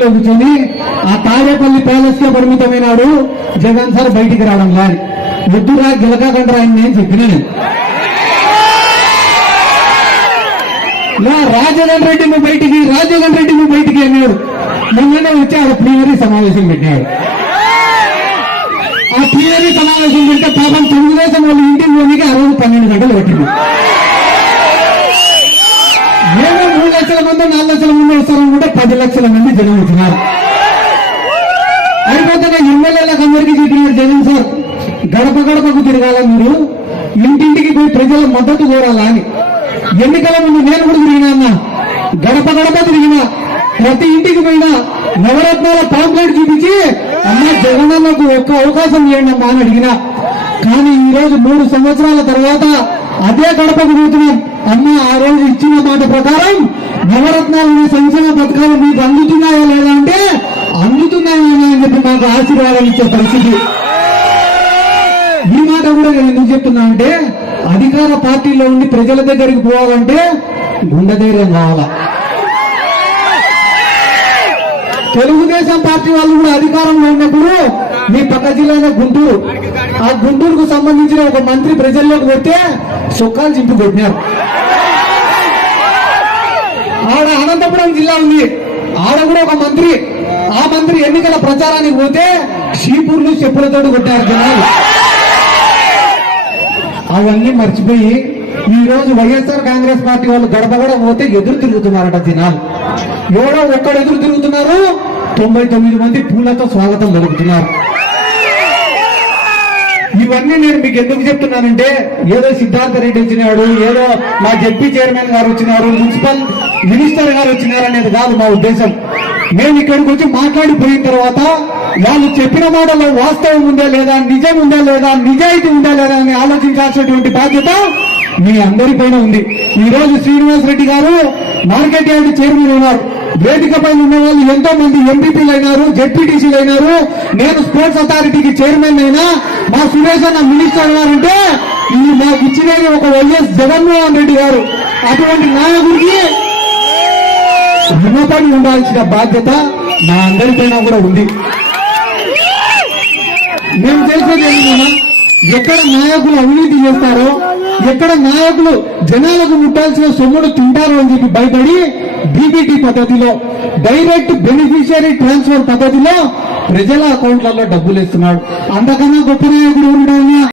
లో కూర్చొని ఆ తాడేపల్లి ప్యాలెస్ కే పరిమితమైనాడు జగన్ సార్ బయటికి రావడం లేదు. వద్దురా గిలకాకండ్రా ఆయన నేను చెప్పిన. నా రాజగన్ రెడ్డి నువ్వు బయటికి రాజగన్ రెడ్డి నువ్వు బయటికి అన్నాడు. నిన్ననే వచ్చి ఆడ ప్లీనరీ సమావేశం పెట్టాడు ఆ ప్లీనరీ సమావేశం పెడితే పాపం తెలుగుదేశం వాళ్ళు ఇంటికి పోనీకి ఆ రోజు పన్నెండు గంటలు పట్టింది. లక్షల మంది నాలుగు లక్షల మంది వస్తారనుకుంటే పది లక్షల మంది జనం వచ్చినారు అయిపోతే ఎమ్మెల్యేలకు అందరికీ చెప్పినారు జగన్ సార్ గడప గడపకు తిరగాల మీరు? ఇంటింటికి పోయి ప్రజల మద్దతు కోరాలా అని. ఎన్నికల ముందు నేను కూడా తిరిగినా అన్న. గడప గడప తిరిగినా. ప్రతి ఇంటికి పోయినా నవరత్నాల పాంప్లెట్ చూపించి అమ్మ జగనన్నకు ఒక్క అవకాశం ఇవ్వండి అమ్మా అని అడిగినా. కానీ ఈ రోజు మూడు సంవత్సరాల తర్వాత అదే గడపకు పోతున్నాం. అమ్మ ఆ రోజు ఇచ్చిన మాట ప్రకారం నవరత్నాలని సంక్షేమ పథకాలు మీకు అందుతున్నాయా లేదా అంటే అందుతున్నాయా అని చెప్పి మాకు ఆశీర్వాదాలు ఇచ్చే పరిస్థితి. ఈ మాట కూడా నేను ఎందుకు చెప్తున్నా అంటే అధికార పార్టీలో ఉండి ప్రజల దగ్గరికి పోవాలంటే గుండె ధైర్యం కావాలా? తెలుగుదేశం పార్టీ వాళ్ళు కూడా అధికారంలో ఉన్నప్పుడు మీ పక్క జిల్లాలో గుంటూరు. ఆ గుంటూరుకు సంబంధించిన ఒక మంత్రి ప్రజల్లోకి పోతే సొక్కాలు చింపి కొట్టినారు. ఆడ అనంతపురం జిల్లా ఉంది. ఆడ కూడా ఒక మంత్రి. ఆ మంత్రి ఎన్నికల ప్రచారానికి పోతే షీపూర్లు చెప్పులతో కొట్టారు జనాలు. అవన్నీ మర్చిపోయి ఈ రోజు వైఎస్ఆర్ కాంగ్రెస్ పార్టీ వాళ్ళు గడప కూడా పోతే ఎదురు తిరుగుతున్నారట జనాలు. ఎవరో ఒక్కడు ఎదురు తిరుగుతున్నారు. తొంభై తొమ్మిది మంది పూలతో స్వాగతం జరుగుతున్నారు ఇవన్నీ నేను మీకు ఎందుకు చెప్తున్నానంటే ఏదో సిద్ధార్థ రెడ్డి వచ్చినాడు ఏదో మా జడ్పీ చైర్మన్ గారు వచ్చినారు మున్సిపల్ మినిస్టర్ గారు వచ్చినారనేది కాదు మా ఉద్దేశం. మేము ఇక్కడికి వచ్చి మాట్లాడిపోయిన తర్వాత వాళ్ళు చెప్పిన మాటలో వాస్తవం ఉందా లేదా నిజం ఉందా లేదా నిజాయితీ ఉందా లేదా అని ఆలోచించాల్సినటువంటి బాధ్యత మీ అందరిపైన ఉంది. ఈ రోజు శ్రీనివాస్ రెడ్డి గారు మార్కెట్ యార్డ్ చైర్మన్ ఉన్నారు. వేదికపై ఉన్న వాళ్ళు ఎంతో మంది ఎంపీపీలు అయినారు జెడ్పీటీసీలు అయినారు. నేను స్పోర్ట్స్ అథారిటీకి చైర్మన్ అయినా మా సురేష్ అన్న మినిస్టర్ అన్నారంటే ఈ మాకు ఇచ్చినది ఒక వైఎస్ జగన్మోహన్ రెడ్డి గారు. అటువంటి నాయకుడికి రుణపడి ఉండాల్సిన బాధ్యత మా అందరిపైన కూడా ఉంది. మేము చేసేది ఏంటన్నా ఎక్కడ నాయకులు అవినీతి చేస్తారో ఎక్కడ నాయకులు జనాలకు ముట్టాల్సిన సొమ్ముడు తింటారు అని చెప్పి భయపడి బీబీటీ పద్ధతిలో డైరెక్ట్ బెనిఫిషియరీ ట్రాన్స్ఫర్ పద్ధతిలో ప్రజల అకౌంట్లలో డబ్బులు ఇస్తున్నాడు అంతకన్నా గొప్ప నాయకుడు ఉంటాయన్నా